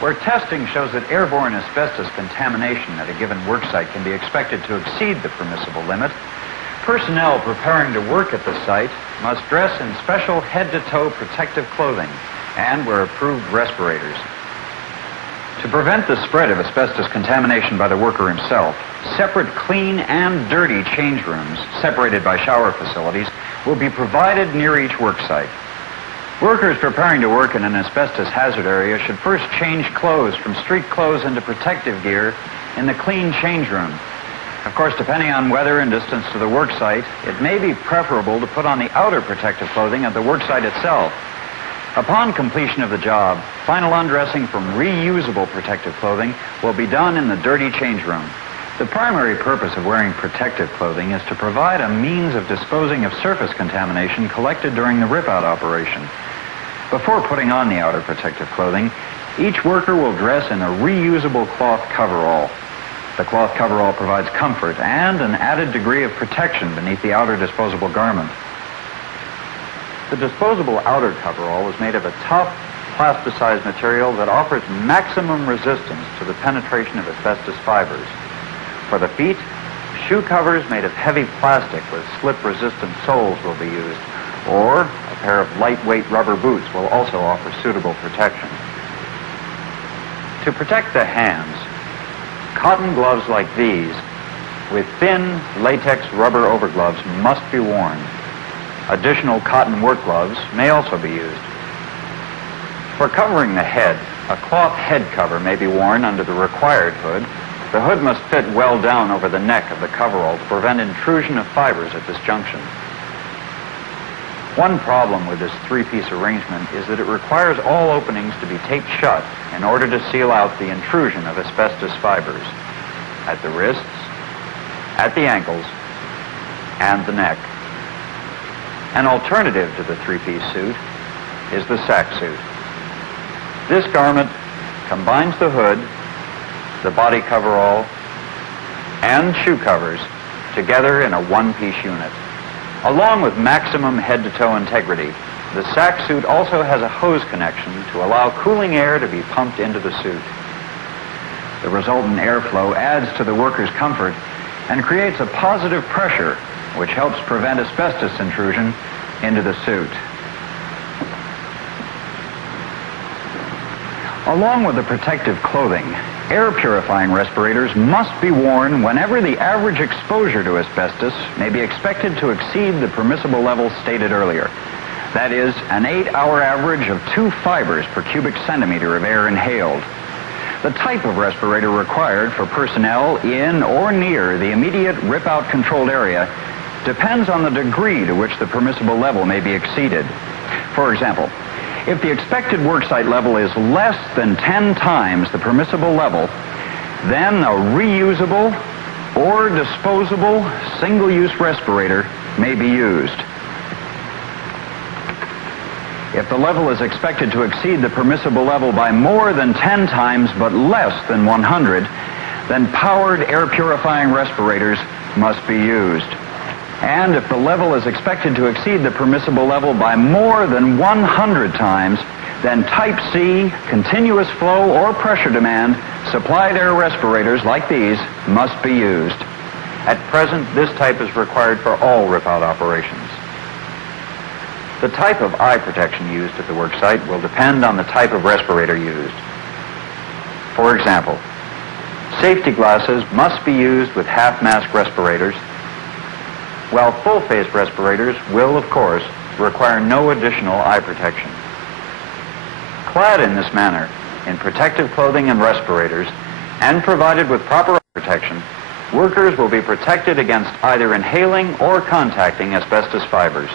Where testing shows that airborne asbestos contamination at a given worksite can be expected to exceed the permissible limit, personnel preparing to work at the site must dress in special head-to-toe protective clothing and wear approved respirators. To prevent the spread of asbestos contamination by the worker himself, separate clean and dirty change rooms, separated by shower facilities, will be provided near each worksite. Workers preparing to work in an asbestos hazard area should first change clothes from street clothes into protective gear in the clean change room. Of course, depending on weather and distance to the worksite, it may be preferable to put on the outer protective clothing at the worksite itself. Upon completion of the job, final undressing from reusable protective clothing will be done in the dirty change room. The primary purpose of wearing protective clothing is to provide a means of disposing of surface contamination collected during the rip-out operation. Before putting on the outer protective clothing, each worker will dress in a reusable cloth coverall. The cloth coverall provides comfort and an added degree of protection beneath the outer disposable garment. The disposable outer coverall is made of a tough, plasticized material that offers maximum resistance to the penetration of asbestos fibers. For the feet, shoe covers made of heavy plastic with slip-resistant soles will be used, or a pair of lightweight rubber boots will also offer suitable protection. To protect the hands, cotton gloves like these with thin latex rubber overgloves must be worn. Additional cotton work gloves may also be used. For covering the head, a cloth head cover may be worn under the required hood. The hood must fit well down over the neck of the coverall to prevent intrusion of fibers at this junction. One problem with this three-piece arrangement is that it requires all openings to be taped shut in order to seal out the intrusion of asbestos fibers at the wrists, at the ankles, and the neck. An alternative to the three-piece suit is the sack suit. This garment combines the hood, the body coverall, and shoe covers together in a one-piece unit. Along with maximum head-to-toe integrity, the sack suit also has a hose connection to allow cooling air to be pumped into the suit. The resultant airflow adds to the worker's comfort and creates a positive pressure which helps prevent asbestos intrusion into the suit. Along with the protective clothing, air purifying respirators must be worn whenever the average exposure to asbestos may be expected to exceed the permissible level stated earlier. That is, an 8-hour average of 2 fibers per cubic centimeter of air inhaled. The type of respirator required for personnel in or near the immediate rip-out controlled area depends on the degree to which the permissible level may be exceeded. For example, if the expected worksite level is less than 10 times the permissible level, then a reusable or disposable single-use respirator may be used. If the level is expected to exceed the permissible level by more than 10 times but less than 100, then powered air purifying respirators must be used. And if the level is expected to exceed the permissible level by more than 100 times, then Type C, continuous flow or pressure demand, supplied air respirators like these must be used. At present, this type is required for all rip-out operations. The type of eye protection used at the worksite will depend on the type of respirator used. For example, safety glasses must be used with half-mask respirators, while full-face respirators will, of course, require no additional eye protection. Clad in this manner, in protective clothing and respirators, and provided with proper eye protection, workers will be protected against either inhaling or contacting asbestos fibers.